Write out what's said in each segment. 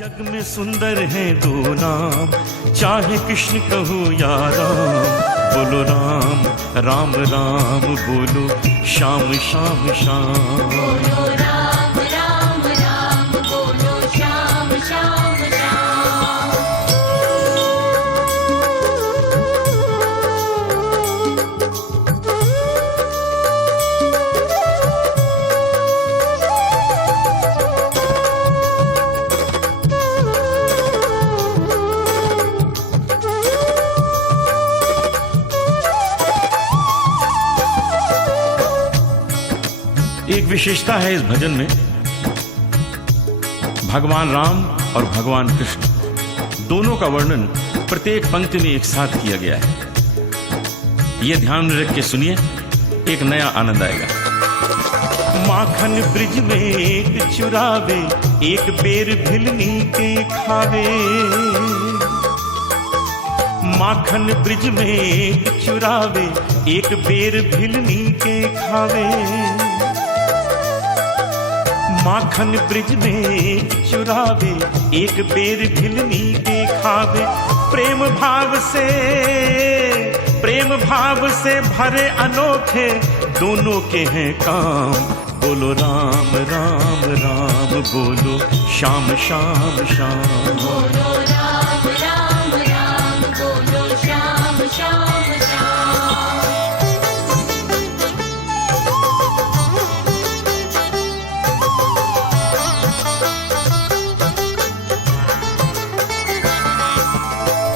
जग में सुंदर है दो नाम, चाहे कृष्ण कहो या राम। बोलो राम राम राम, बोलो श्याम श्याम श्याम। बोलो राम राम राम, बोलो श्याम श्याम श्याम। एक विशेषता है इस भजन में, भगवान राम और भगवान कृष्ण दोनों का वर्णन प्रत्येक पंक्ति में एक साथ किया गया है। यह ध्यान में रख के सुनिए, एक नया आनंद आएगा। माखन ब्रिज में एक चुरावे, एक बेर भिलनी के खावे। माखन ब्रिज में एक चुरावे, एक बेर भिलनी के खावे। माखन ब्रिज में चुरावे, एक बेर भिलनी के खावे। प्रेम भाव से भरे अनोखे दोनों के हैं काम। बोलो राम राम राम, बोलो श्याम श्याम श्याम। बोलो राम राम राम, बोलो श्याम श्याम श्याम।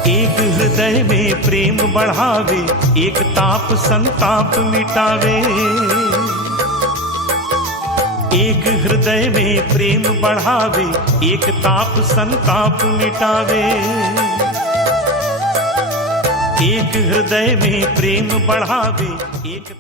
एक हृदय में प्रेम बढ़ावे, एक ताप संताप मिटावे। एक हृदय में प्रेम बढ़ावे, एक ताप संताप मिटावे। एक हृदय में प्रेम बढ़ावे, एक